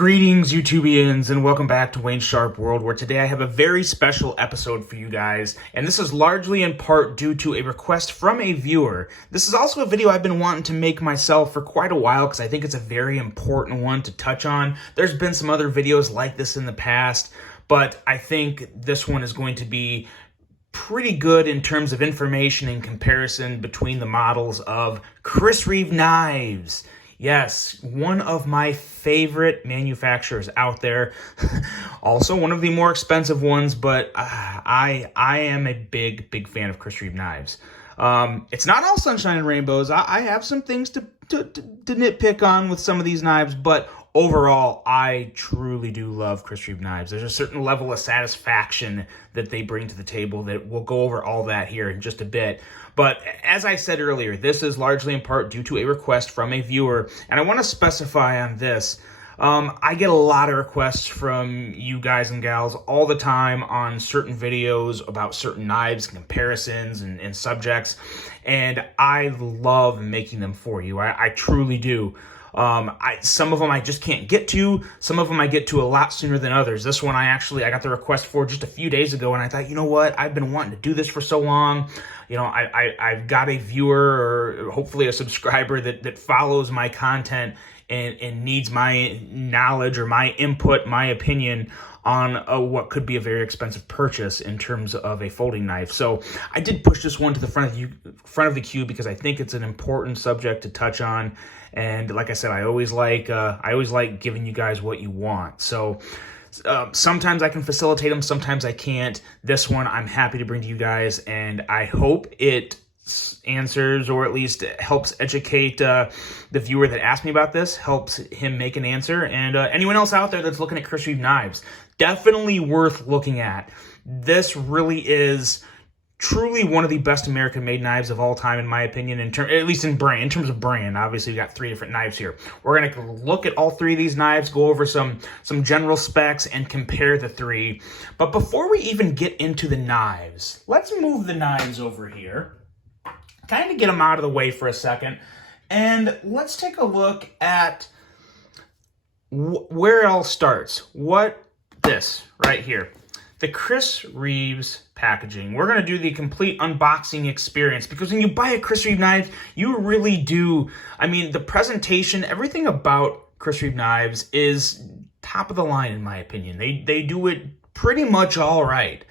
Greetings, YouTubians, and welcome back to Wayne Sharp World, where today I have a very special episode for you guys, and this is largely in part due to a request from a viewer. This is also a video I've been wanting to make myself for quite a while because I think it's a very important one to touch on. There's been some other videos like this in the past, but I think this one is going to be pretty good in terms of information and comparison between the models of Chris Reeve Knives. Yes, one of my favorite manufacturers out there. Also one of the more expensive ones, but I am a big fan of Chris Reeve Knives. It's not all sunshine and rainbows. I have some things to nitpick on with some of these knives, but overall, I truly do love Chris Reeve Knives. There's a certain level of satisfaction that they bring to the table that we'll go over all that here in just a bit. But as I said earlier, this is largely in part due to a request from a viewer, and I want to specify on this. I get a lot of requests from you guys and gals all the time on certain videos about certain knives, comparisons, and subjects, and I love making them for you. I truly do. Some of them I just can't get to. Some of them I get to a lot sooner than others. This one I got the request for just a few days ago, and I thought, you know what? I've been wanting to do this for so long. You know, I've got a viewer or hopefully a subscriber that follows my content and needs my knowledge or my input, my opinion on what could be a very expensive purchase in terms of a folding knife. So I did push this one to the front of the queue because I think it's an important subject to touch on. And like I said, I always like giving you guys what you want. So sometimes I can facilitate them, sometimes I can't. This one I'm happy to bring to you guys, and I hope it answers or at least helps educate the viewer that asked me about this, helps him make an answer. And anyone else out there that's looking at Chris Reeve Knives, definitely worth looking at. This really is truly one of the best American-made knives of all time, in my opinion, at least in terms of brand. Obviously, we've got three different knives here. We're going to look at all three of these knives, go over some general specs, and compare the three. But before we even get into the knives, let's move the knives over here, kind of get them out of the way for a second, and let's take a look at where it all starts. This right here. The Chris Reeves packaging. We're going to do the complete unboxing experience because when you buy a Chris Reeve knife, you really do. I mean, the presentation, everything about Chris Reeve Knives is top of the line, in my opinion. They do it pretty much all right.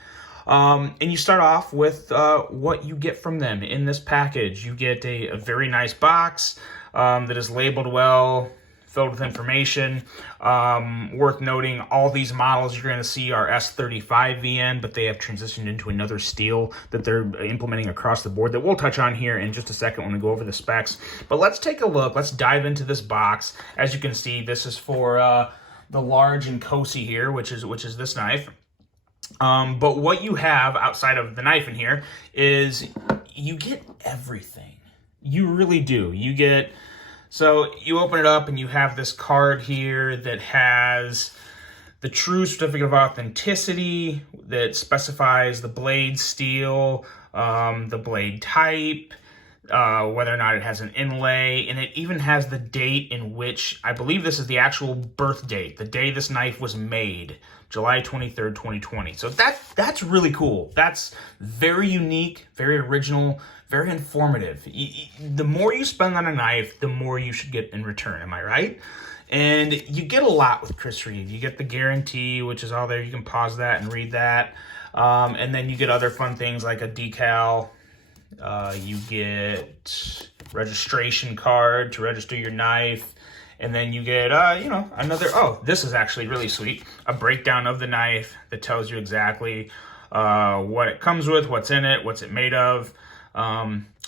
And you start off with what you get from them in this package. You get a very nice box that is labeled well, filled with information. Worth noting, all these models you're going to see are S35 VN, but they have transitioned into another steel that they're implementing across the board that we'll touch on here in just a second when we go over the specs. But let's take a look. Let's dive into this box. As you can see, this is for the large Inkosi here, which is this knife. But what you have outside of the knife in here is you get everything. You really do. So you open it up and you have this card here that has the true certificate of authenticity that specifies the blade steel, the blade type, whether or not it has an inlay, and it even has the date in which, I believe this is the actual birth date, the day this knife was made, July 23rd, 2020. So that's really cool. That's very unique, very original, very informative. The more you spend on a knife, the more you should get in return, am I right? And you get a lot with Chris Reeve. You get the guarantee, which is all there. You can pause that and read that. And then you get other fun things like a decal. You get registration card to register your knife. And then you get, this is actually really sweet, a breakdown of the knife that tells you exactly what it comes with, what's in it, what's it made of.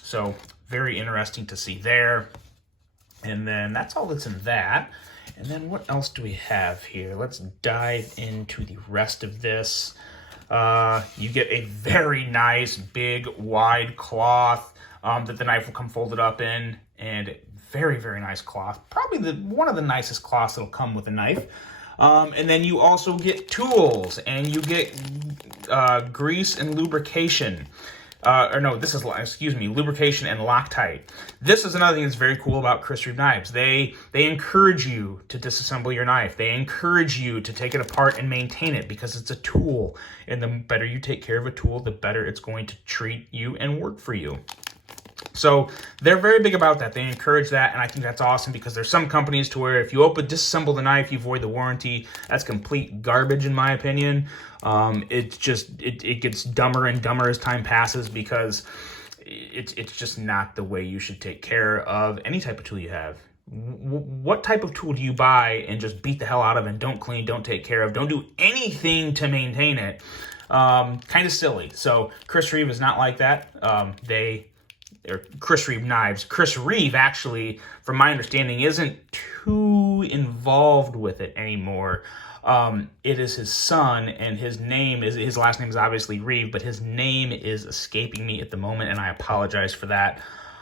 So very interesting to see there. And then that's all that's in that. And then what else do we have here? Let's dive into the rest of this. You get a very nice, big, wide cloth that the knife will come folded up in, and very nice cloth. Probably one of the nicest cloths that'll come with a knife. And then you also get tools, and you get grease and lubrication. lubrication and Loctite. This is another thing that's very cool about Chris Reeve Knives. They encourage you to disassemble your knife. They encourage you to take it apart and maintain it because it's a tool. And the better you take care of a tool, the better it's going to treat you and work for you. So they're very big about that. They encourage that, and I think that's awesome because there's some companies to where if you disassemble the knife, you void the warranty. That's complete garbage in my opinion. It gets dumber and dumber as time passes because it's just not the way you should take care of any type of tool you have. What type of tool do you buy and just beat the hell out of and don't clean, don't take care of, don't do anything to maintain it? Kind of silly. So Chris Reeve is not like that. They're Chris Reeve Knives. Chris Reeve, actually, from my understanding, isn't too involved with it anymore. It is his son, and his last name is obviously Reeve, but his name is escaping me at the moment, and I apologize for that.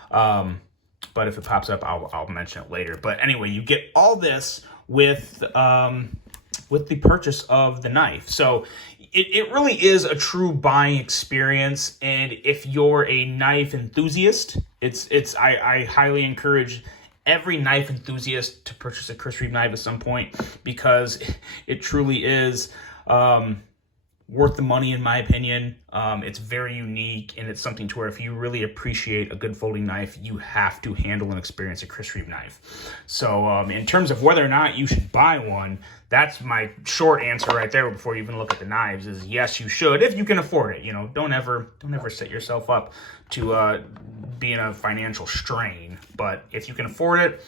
But if it pops up, I'll mention it later. But anyway, you get all this with the purchase of the knife. So it really is a true buying experience, and if you're a knife enthusiast, I highly encourage every knife enthusiast to purchase a Chris Reeve knife at some point because it truly is worth the money in my opinion. It's very unique, and it's something to where if you really appreciate a good folding knife, you have to handle and experience a Chris Reeve knife. So in terms of whether or not you should buy one, that's my short answer right there before you even look at the knives is yes, you should, if you can afford it. You know, don't ever set yourself up to be in a financial strain. But if you can afford it,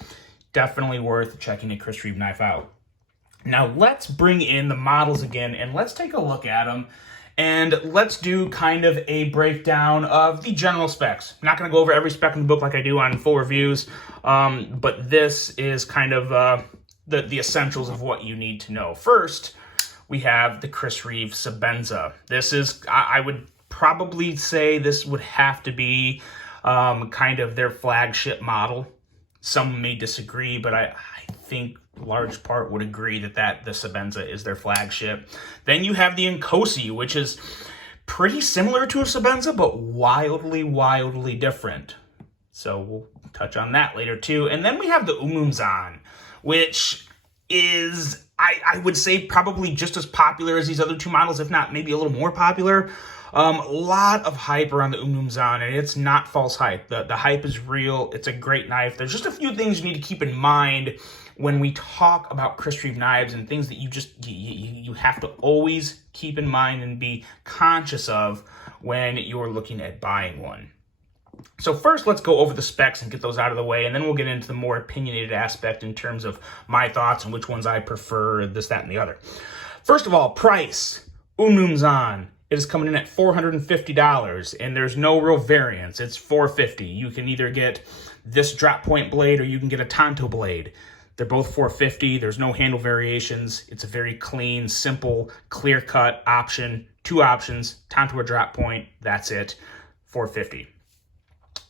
definitely worth checking a Chris Reeve knife out. Now let's bring in the models again and let's take a look at them. And let's do kind of a breakdown of the general specs. I'm not going to go over every spec in the book like I do on full reviews, but this is kind of the essentials of what you need to know. First, we have the Chris Reeve Sebenza. This is, I would probably say this would have to be kind of their flagship model. Some may disagree, but I think large part would agree that the Sebenza is their flagship. Then you have the Inkosi, which is pretty similar to a Sebenza, but wildly, wildly different. So we'll touch on that later too. And then we have the Umnumzaan, which is, I would say, probably just as popular as these other two models, if not maybe a little more popular. A lot of hype around the Umnumzaan, and it's not false hype. The hype is real. It's a great knife. There's just a few things you need to keep in mind when we talk about Chris Reeve knives, and things that you have to always keep in mind and be conscious of when you're looking at buying one. So first, let's go over the specs and get those out of the way, and then we'll get into the more opinionated aspect in terms of my thoughts and which ones I prefer, this, that, and the other. First of all, price. Umnumzaan. It is coming in at $450, and there's no real variance. It's $450. You can either get this drop point blade or you can get a Tanto blade. They're both $450. There's no handle variations. It's a very clean, simple, clear-cut option. Two options, Tanto or drop point. That's it. $450.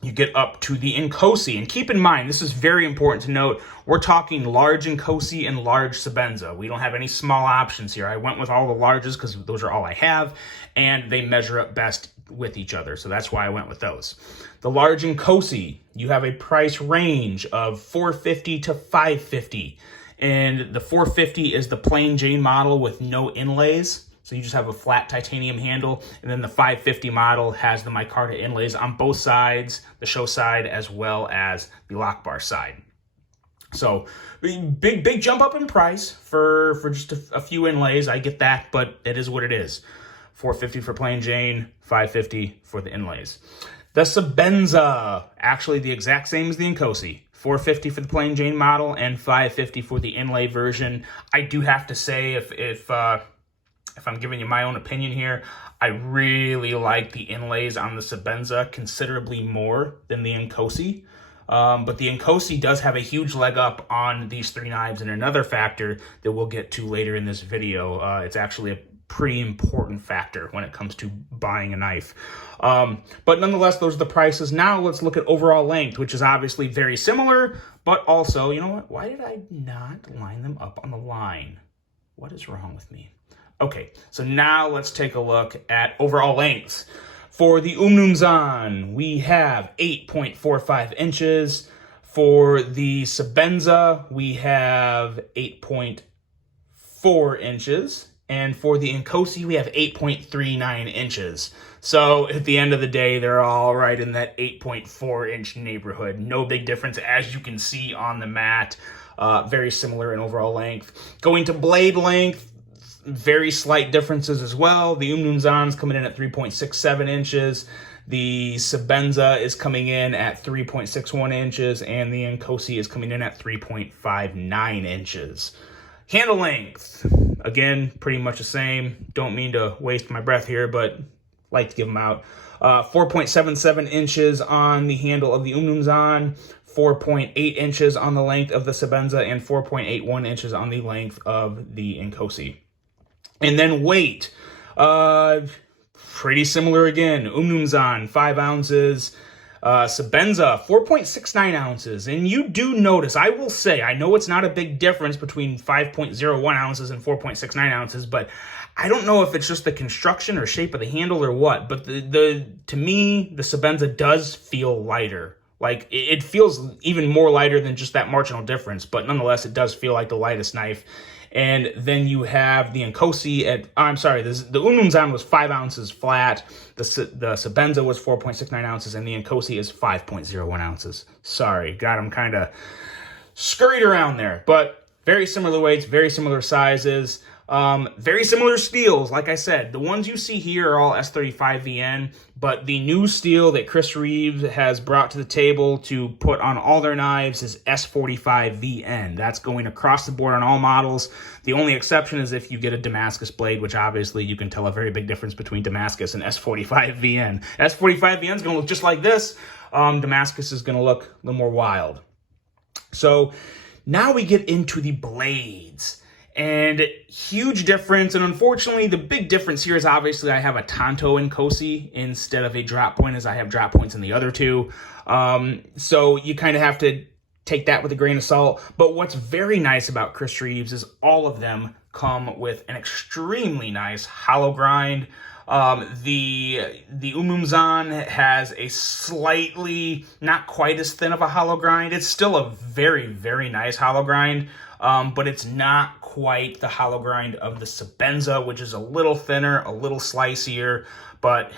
You get up to the Inkosi, and keep in mind, this is very important to note, we're talking large Inkosi and large Sebenza. We don't have any small options here. I went with all the larges because those are all I have, and they measure up best with each other, so that's why I went with those. The large Inkosi, you have a price range of $450 to $550, and the $450 is the plain Jane model with no inlays. So you just have a flat titanium handle, and then the 550 model has the micarta inlays on both sides, the show side as well as the lock bar side. So big jump up in price for just a few inlays. I get that, but it is what it is. $450 for plain Jane, $550 for the inlays. The Sebenza, actually the exact same as the Inkosi. $450 for the plain Jane model and $550 for the inlay version. I do have to say, if I'm giving you my own opinion here, I really like the inlays on the Sebenza considerably more than the Inkosi. But the Inkosi does have a huge leg up on these three knives, and another factor that we'll get to later in this video. It's actually a pretty important factor when it comes to buying a knife. But nonetheless, those are the prices. Now let's look at overall length, which is obviously very similar, but also, you know what? Why did I not line them up on the line? What is wrong with me? Okay, so now let's take a look at overall lengths. For the Umnumzaan, we have 8.45 inches. For the Sebenza, we have 8.4 inches. And for the Inkosi, we have 8.39 inches. So at the end of the day, they're all right in that 8.4-inch neighborhood. No big difference, as you can see on the mat. Very similar in overall length. Going to blade length, very slight differences as well. The Umnumzaan is coming in at 3.67 inches. The Sebenza is coming in at 3.61 inches. And the Inkosi is coming in at 3.59 inches. Handle length, again, pretty much the same. Don't mean to waste my breath here, but like to give them out. 4.77 inches on the handle of the Umnumzaan, 4.8 inches on the length of the Sebenza, and 4.81 inches on the length of the Inkosi. And then weight, pretty similar again. Umnumzaan, 5 ounces. Sebenza, 4.69 ounces. And you do notice, I will say, I know it's not a big difference between 5.01 ounces and 4.69 ounces, but I don't know if it's just the construction or shape of the handle or what, but to me, the Sebenza does feel lighter. Like, it feels even more lighter than just that marginal difference, but nonetheless, it does feel like the lightest knife. And then you have the Inkosi at, the Umnumzaan was 5 ounces flat. The Sebenza was 4.69 ounces, and the Inkosi is 5.01 ounces. Sorry, got them kind of scurried around there. But very similar weights, very similar sizes. Very similar steels. Like I said, the ones you see here are all S35VN, but the new steel that Chris Reeve has brought to the table to put on all their knives is S45VN. That's going across the board on all models. The only exception is if you get a Damascus blade, which obviously you can tell a very big difference between Damascus and S45VN. S45VN is going to look just like this. Damascus is going to look a little more wild. So now we get into the blades. And huge difference, and unfortunately the big difference here is obviously I have a Tanto Inkosi instead of a drop point, as I have drop points in the other two. So you kind of have to take that with a grain of salt. But what's very nice about Chris Reeves is all of them come with an extremely nice hollow grind. The Umnumzaan has a slightly, not quite as thin of a hollow grind. It's still a very, very nice hollow grind, but it's not quite the hollow grind of the Sebenza, which is a little thinner, a little slicier, but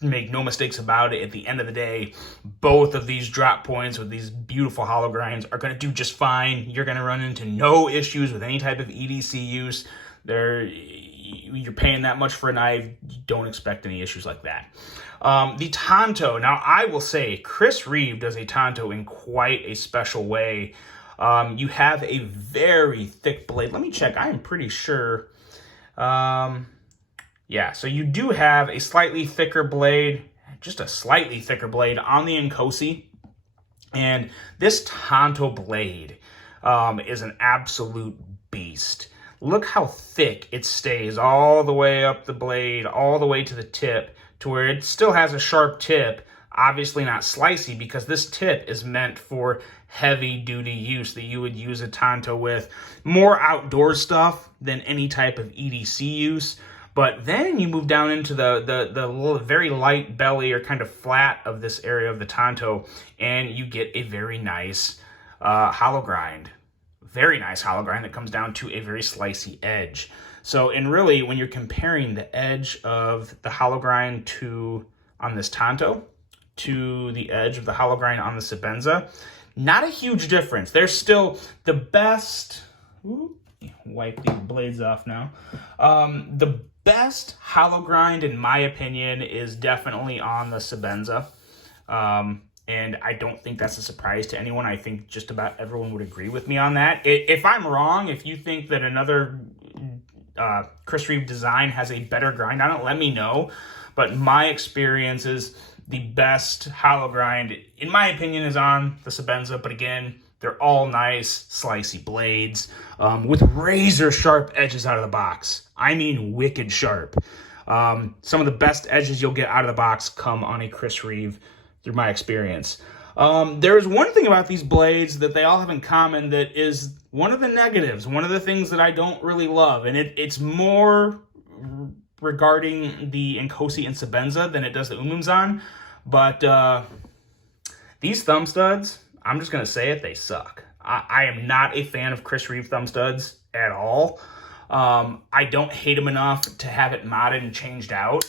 make no mistakes about it, at the end of the day, both of these drop points with these beautiful hollow grinds are going to do just fine. You're going to run into no issues with any type of EDC use. You're paying that much for a knife, you don't expect any issues like that. The Tanto, now I will say, Chris Reeve does a Tanto in quite a special way. You have a very thick blade. Let me check. I am pretty sure. Yeah, so you do have a slightly thicker blade, just a slightly thicker blade on the Inkosi. And this Tanto blade is an absolute beast. Look how thick it stays all the way up the blade, all the way to the tip, to where it still has a sharp tip. Obviously not slicey, because this tip is meant for heavy duty use that you would use a Tanto with. More outdoor stuff than any type of EDC use. But then you move down into the little, very light belly or kind of flat of this area of the Tanto, and you get a very nice hollow grind. Very nice hollow grind that comes down to a very slicey edge. So, and really, when you're comparing the edge of the hollow grind on this Tanto to the edge of the hollow grind on the Sebenza, not a huge difference. They're still the best. Wipe these blades off now. The best hollow grind, in my opinion, is definitely on the Sebenza. And I don't think that's a surprise to anyone. I think just about everyone would agree with me on that. If I'm wrong, if you think that another Chris Reeve design has a better grind on it, let me know. But my experience is the best hollow grind, in my opinion, is on the Sebenza. But again, they're all nice, slicey blades with razor sharp edges out of the box. I mean, wicked sharp. Some of the best edges you'll get out of the box come on a Chris Reeve, through my experience. There's one thing about these blades that they all have in common that is one of the negatives, one of the things that I don't really love, and it's more regarding the Inkosi and Sebenza than it does the Umnumzaan. But these thumb studs, I'm just going to say it, they suck. I am not a fan of Chris Reeve thumb studs at all. I don't hate them enough to have it modded and changed out,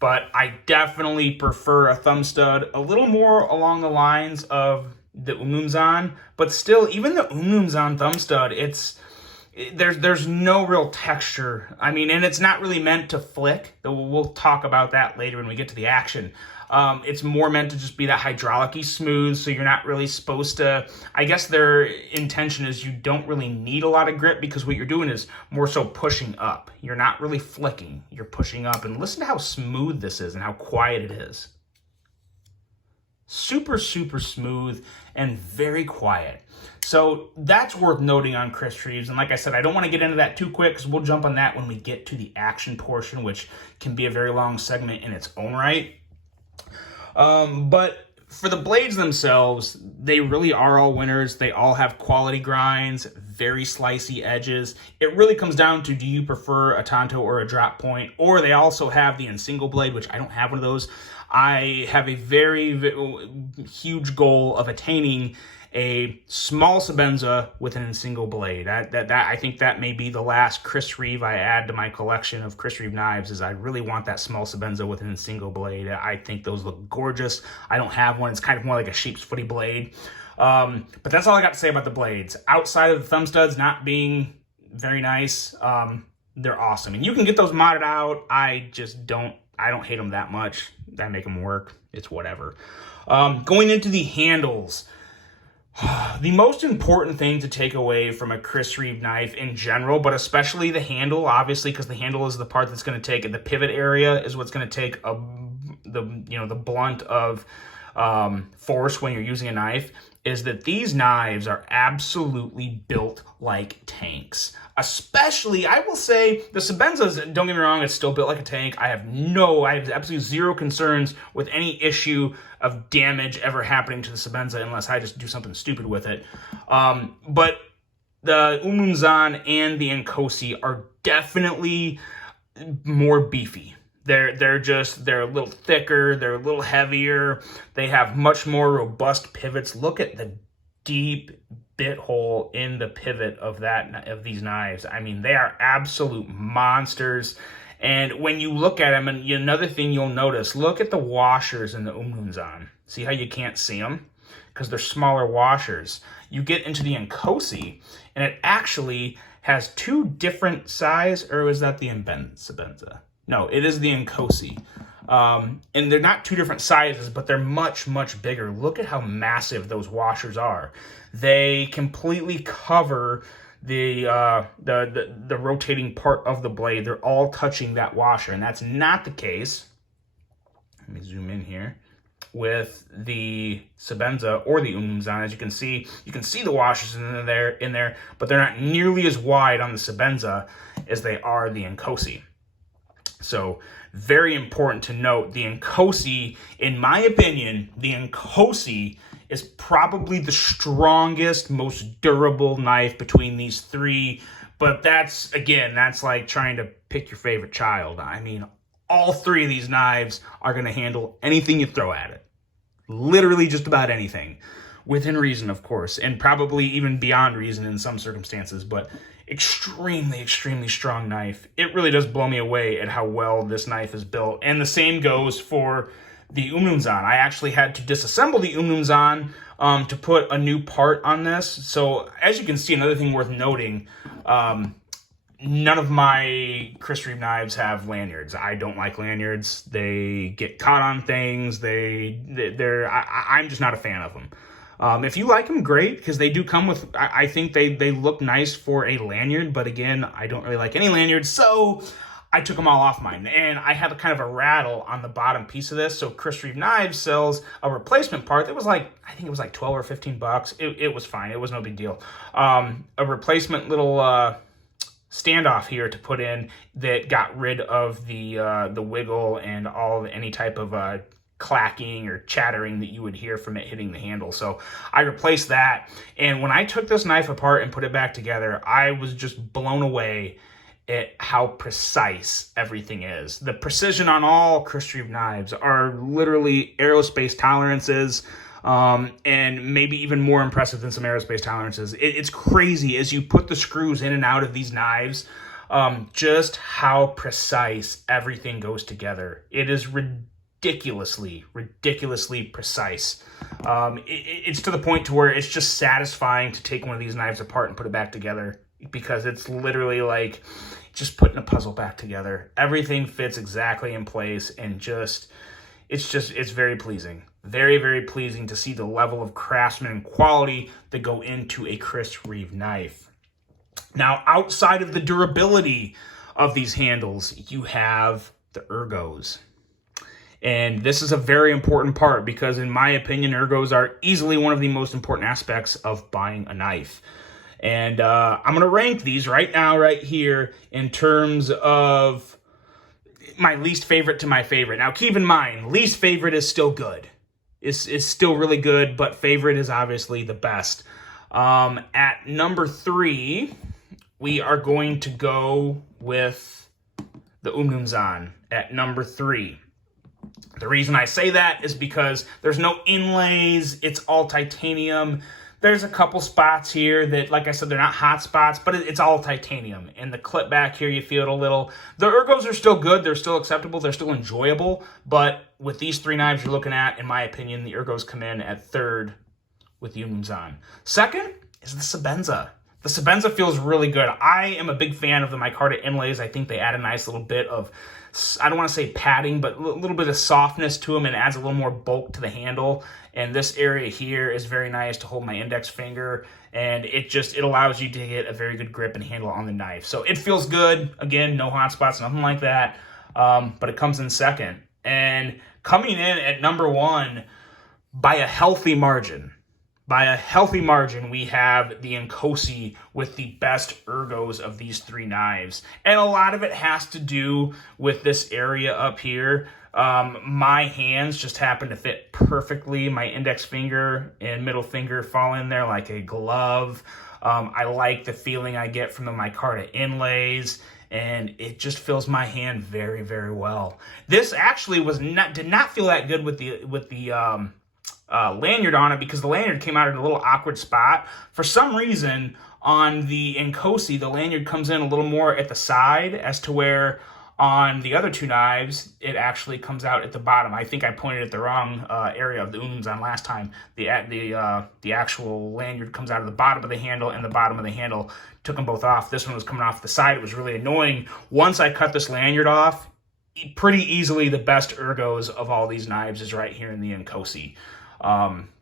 but I definitely prefer a thumb stud a little more along the lines of the Umnumzaan. But still, even the Umnumzaan thumb stud, there's no real texture. I mean, and it's not really meant to flick. We'll talk about that later when we get to the action. It's more meant to just be that hydraulic-y smooth, so you're not really supposed to... I guess their intention is you don't really need a lot of grip, because what you're doing is more so pushing up. You're not really flicking. You're pushing up. And listen to how smooth this is and how quiet it is. Super, super smooth and very quiet. So that's worth noting on Chris Reeves. And like I said, I don't want to get into that too quick, because we'll jump on that when we get to the action portion, which can be a very long segment in its own right. But for the blades themselves, they really are all winners. They all have quality grinds, very slicey edges. It really comes down to, do you prefer a Tanto or a drop point? Or they also have the in-single blade, which I don't have one of those. I have a very huge goal of attaining a small Sebenza with an in-single blade. I think that may be the last Chris Reeve I add to my collection of Chris Reeve knives, is I really want that small Sebenza with an in-single blade. I think those look gorgeous. I don't have one. It's kind of more like a sheep's footy blade. But that's all I got to say about the blades. Outside of the thumb studs not being very nice, they're awesome. And you can get those modded out. I don't hate them that much. I make them work. It's whatever. Going into the handles. The most important thing to take away from a Chris Reeve knife in general, but especially the handle, obviously, because the handle is the part that's going to take, the pivot area is what's going to take the blunt of force when you're using a knife, is that these knives are absolutely built like tanks. Especially, I will say, the Sebenzas, don't get me wrong, it's still built like a tank. I have absolutely zero concerns with any issue of damage ever happening to the Sebenza unless I just do something stupid with it. But the Umnumzaan and the Inkosi are definitely more beefy. They're a little thicker, they're a little heavier, they have much more robust pivots. Look at the deep bit hole in the pivot of these knives. I mean, they are absolute monsters. And when you look at them, and another thing you'll notice, look at the washers in the Umnumzaan. See how you can't see them? Because they're smaller washers. You get into the Inkosi, and it actually has two different size, or is that the Sebenza? No, it is the Inkosi. And they're not two different sizes, but they're much, much bigger. Look at how massive those washers are. They completely cover the rotating part of the blade. They're all touching that washer, and that's not the case. Let me zoom in here with the Sebenza or the Umnumzaan. As you can see the washers in there, but they're not nearly as wide on the Sebenza as they are the Inkosi. So very important to note, the Inkosi, in my opinion, the Inkosi is probably the strongest, most durable knife between these three. But that's like trying to pick your favorite child. I mean, all three of these knives are going to handle anything you throw at it. Literally just about anything. Within reason, of course, and probably even beyond reason in some circumstances, but extremely, extremely strong knife. It really does blow me away at how well this knife is built. And the same goes for the Umnumzaan. I actually had to disassemble the Umnumzaan to put a new part on this. So as you can see, another thing worth noting, none of my Chris Reeve knives have lanyards. I don't like lanyards. They get caught on things. I'm just not a fan of them. If you like them, great, because they do come with, I think they look nice for a lanyard, but again, I don't really like any lanyards, so I took them all off mine. And I have a kind of a rattle on the bottom piece of this, so Chris Reeve Knives sells a replacement part that was like, I think it was like 12 or 15 bucks. It was fine. It was no big deal. A replacement little standoff here to put in that got rid of the wiggle and any type of clacking or chattering that you would hear from it hitting the handle. So I replaced that, and when I took this knife apart and put it back together, I was just blown away at how precise everything is. The precision on all Chris Reeve knives are literally aerospace tolerances, and maybe even more impressive than some aerospace tolerances. It's crazy as you put the screws in and out of these knives, just how precise everything goes together. It is ridiculously precise. It's to the point to where it's just satisfying to take one of these knives apart and put it back together, because it's literally like just putting a puzzle back together. Everything fits exactly in place, and it's very pleasing. Very pleasing to see the level of craftsman and quality that go into a Chris Reeve knife. Now, outside of the durability of these handles, you have the Ergos. And this is a very important part, because in my opinion, Ergos are easily one of the most important aspects of buying a knife. And I'm going to rank these right now, right here, in terms of my least favorite to my favorite. Now, keep in mind, least favorite is still good. It's still really good, but favorite is obviously the best. At number 3, we are going to go with the Umnumzaan at number 3. The reason I say that is because there's no inlays. It's all titanium. There's a couple spots here that, like I said, they're not hot spots, but it's all titanium. And the clip back here, you feel it a little. The Ergos are still good. They're still acceptable. They're still enjoyable. But with these 3 knives you're looking at, in my opinion, the Ergos come in at 3rd with the Umnumzaan. Second is the Sebenza. The Sebenza feels really good. I am a big fan of the micarta inlays. I think they add a nice little bit of, I don't want to say padding, but a little bit of softness to them, and adds a little more bulk to the handle. And this area here is very nice to hold my index finger, and it allows you to get a very good grip and handle on the knife. So it feels good. Again, no hot spots, nothing like that. But it comes in second. And coming in at number 1 by a healthy margin. By a healthy margin, we have the Inkosi with the best Ergos of these 3 knives. And a lot of it has to do with this area up here. My hands just happen to fit perfectly. My index finger and middle finger fall in there like a glove. I like the feeling I get from the micarta inlays, and it just fills my hand very well. This actually did not feel that good with the lanyard on it, because the lanyard came out at a little awkward spot. For some reason, on the Inkosi, the lanyard comes in a little more at the side, as to where on the other 2 knives, it actually comes out at the bottom. I think I pointed at the wrong area of the Umnumzaan last time. The actual lanyard comes out of the bottom of the handle, and the bottom of the handle took them both off. This one was coming off the side. It was really annoying. Once I cut this lanyard off, pretty easily the best Ergos of all these knives is right here in the Inkosi.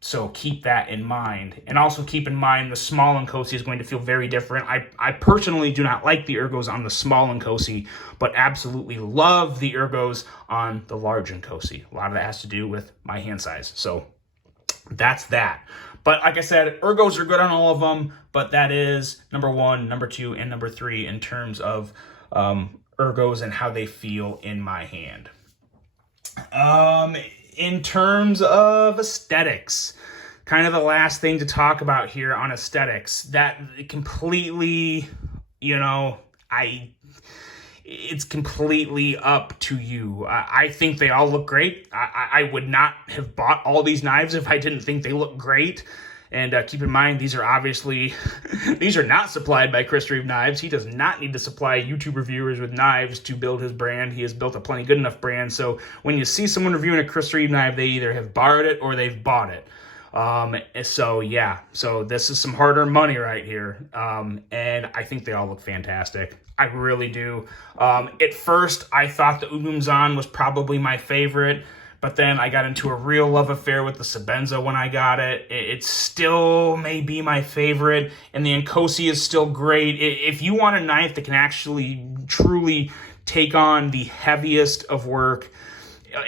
So keep that in mind. And also keep in mind the small Inkosi is going to feel very different. I personally do not like the Ergos on the small Inkosi, but absolutely love the Ergos on the large Inkosi. A lot of that has to do with my hand size. So that's that. But like I said, Ergos are good on all of them, but that is number 1, number 2, and number 3 in terms of Ergos and how they feel in my hand. In terms of aesthetics, kind of the last thing to talk about here on aesthetics, that completely, it's completely up to you. I think they all look great. I would not have bought all these knives if I didn't think they look great. And keep in mind, these are obviously, these are not supplied by Chris Reeve Knives. He does not need to supply YouTube reviewers with knives to build his brand. He has built a plenty good enough brand. So when you see someone reviewing a Chris Reeve knife, they either have borrowed it or they've bought it. So yeah, so this is some hard-earned money right here. And I think they all look fantastic. I really do. At first, I thought the Umnumzaan was probably my favorite. But then I got into a real love affair with the Sebenza when I got it. It still may be my favorite, and the Inkosi is still great. If you want a knife that can actually truly take on the heaviest of work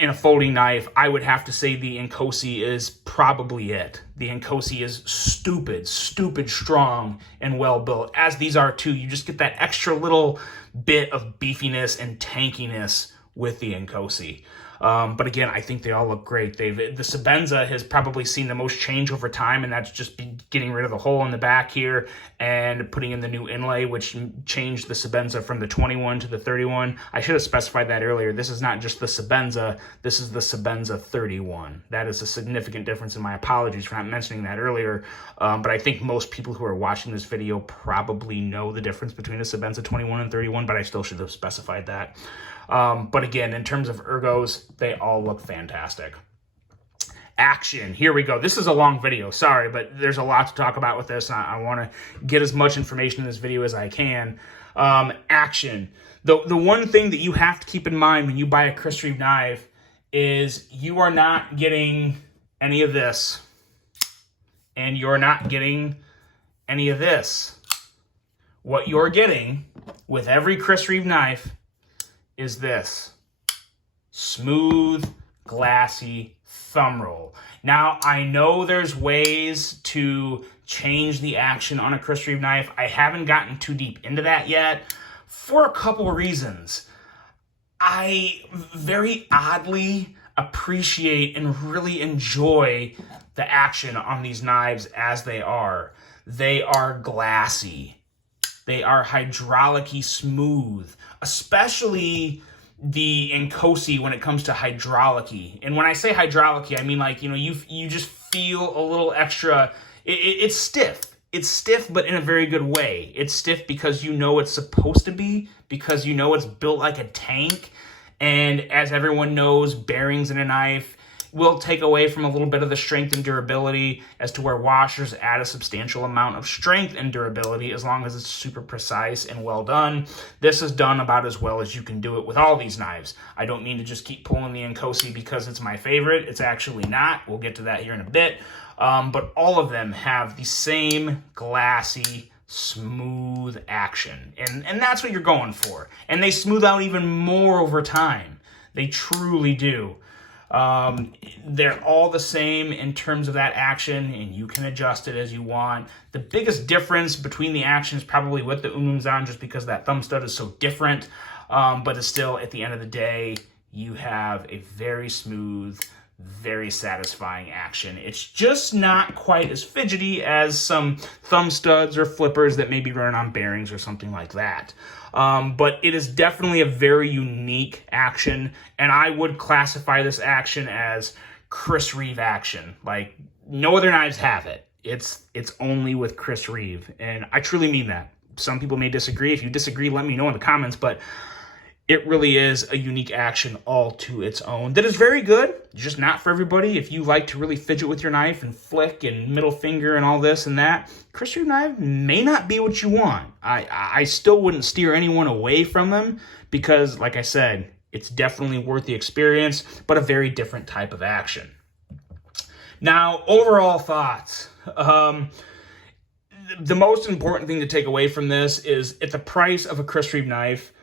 in a folding knife, I would have to say the Inkosi is probably it. The Inkosi is stupid strong and well built, as these are too. You just get that extra little bit of beefiness and tankiness with the Inkosi. But again, I think they all look great. The Sebenza has probably seen the most change over time, and that's just getting rid of the hole in the back here and putting in the new inlay, which changed the Sebenza from the 21 to the 31. I should have specified that earlier. This is not just the Sebenza, this is the Sebenza 31. That is a significant difference, and my apologies for not mentioning that earlier. But I think most people who are watching this video probably know the difference between a Sebenza 21 and 31, but I still should have specified that. But again, in terms of ergos, they all look fantastic. Action, here we go. This is a long video, sorry, but there's a lot to talk about with this, and I want to get as much information in this video as I can. Action. The one thing that you have to keep in mind when you buy a Chris Reeve knife is you are not getting any of this, and you're not getting any of this. What you're getting with every Chris Reeve knife is this smooth, glassy thumb roll. Now, I know there's ways to change the action on a Chris Reeve knife. I haven't gotten too deep into that yet for a couple of reasons. I very oddly appreciate and really enjoy the action on these knives as they are. They are glassy. They are hydraulic-y smooth, especially the Inkosi when it comes to hydraulic-y. And when I say hydraulic-y, I mean like, you just feel a little extra, it's stiff. It's stiff, but in a very good way. It's stiff because you know it's supposed to be, because you know it's built like a tank. And as everyone knows, bearings in a knife will take away from a little bit of the strength and durability, as to where washers add a substantial amount of strength and durability as long as it's super precise and well done. This is done about as well as you can do it with all these knives. I don't mean to just keep pulling the Inkosi because it's my favorite. It's actually not. We'll get to that here in a bit. But all of them have the same glassy, smooth action. And that's what you're going for. And they smooth out even more over time. They truly do. They're all the same in terms of that action, and you can adjust it as you want. The biggest difference between the action is probably with the Umnumzaan, just because that thumb stud is so different. But it's still, at the end of the day, you have a very smooth, very satisfying action. It's just not quite as fidgety as some thumb studs or flippers that maybe run on bearings or something like that. But it is definitely a very unique action, and I would classify this action as Chris Reeve action. Like, no other knives have it. It's only with Chris Reeve, and I truly mean that. Some people may disagree. If you disagree, let me know in the comments, but it really is a unique action all to its own that is very good, just not for everybody. If you like to really fidget with your knife and flick and middle finger and all this and that, Chris Reeve knife may not be what you want. I still wouldn't steer anyone away from them because, like I said, it's definitely worth the experience, but a very different type of action. Now, overall thoughts. The most important thing to take away from this is at the price of a Chris Reeve knife,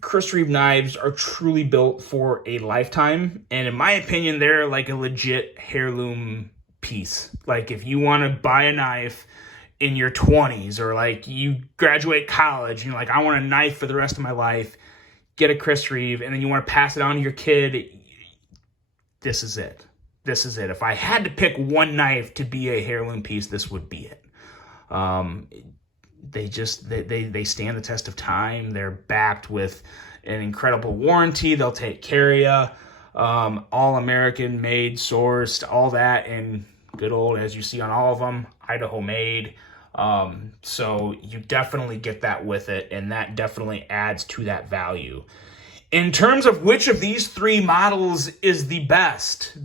Chris Reeve knives are truly built for a lifetime, and in my opinion, they're like a legit heirloom piece. Like, if you want to buy a knife in your 20s, or like you graduate college and you're like, I want a knife for the rest of my life, get a Chris Reeve, and then you want to pass it on to your kid, this is it. This is it. If I had to pick one knife to be a heirloom piece, this would be it. They stand the test of time. They're backed with an incredible warranty. They'll take care of you. All American made, sourced, all that, and good old, as you see on all of them, Idaho made. So you definitely get that with it, and that definitely adds to that value. In terms of which of these three models is the best,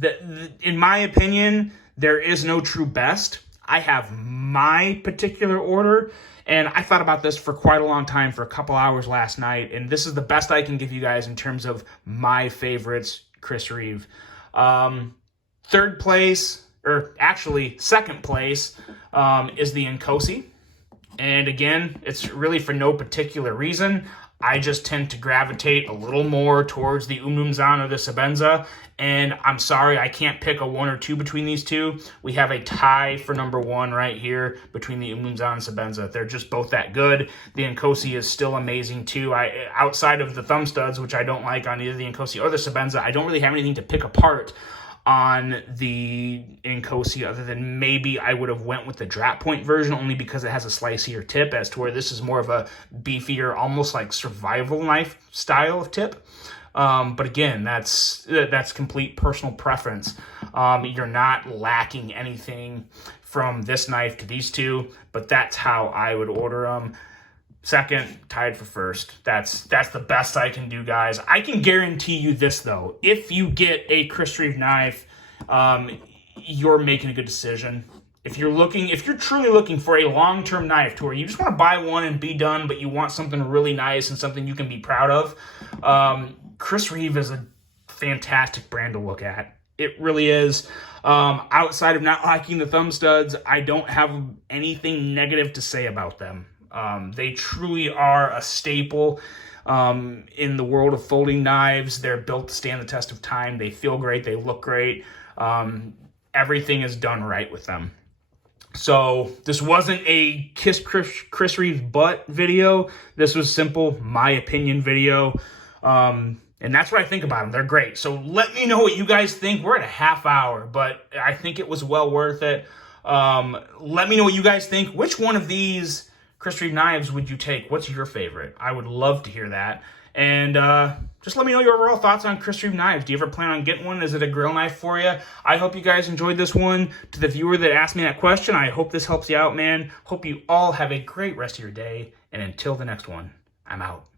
in my opinion, there is no true best. I have my particular order, and I thought about this for quite a long time, for a couple hours last night, and this is the best I can give you guys in terms of my favorites, Chris Reeve. Third place, or actually second place, is the Inkosi. And again, it's really for no particular reason. I just tend to gravitate a little more towards the Umnumzaan or the Sebenza. And I'm sorry, I can't pick a 1 or 2 between these two. We have a tie for number 1 right here between the Umnumzaan and Sebenza. They're just both that good. The Inkosi is still amazing too. Outside of the thumb studs, which I don't like on either the Inkosi or the Sebenza, I don't really have anything to pick apart on the Inkosi other than maybe I would have went with the drop point version only because it has a slicier tip, as to where this is more of a beefier, almost like survival knife style of tip. But again, that's complete personal preference. You're not lacking anything from this knife to these two, but that's how I would order them. Second, tied for first. That's the best I can do, guys. I can guarantee you this, though. If you get a Chris Reeve knife, you're making a good decision. If you're truly looking for a long-term knife to where you just want to buy one and be done, but you want something really nice and something you can be proud of, Chris Reeve is a fantastic brand to look at. It really is. Outside of not liking the thumb studs, I don't have anything negative to say about them. They truly are a staple in the world of folding knives. They're built to stand the test of time. They feel great. They look great. Everything is done right with them. So this wasn't a Kiss Chris Reeve's butt video. This was simple, my opinion video. And that's what I think about them. They're great. So let me know what you guys think. We're at a half hour, but I think it was well worth it. Let me know what you guys think. Which one of these Chris Reeve knives would you take? What's your favorite? I would love to hear that. And just let me know your overall thoughts on Chris Reeve knives. Do you ever plan on getting one? Is it a grill knife for you? I hope you guys enjoyed this one. To the viewer that asked me that question, I hope this helps you out, man. Hope you all have a great rest of your day. And until the next one, I'm out.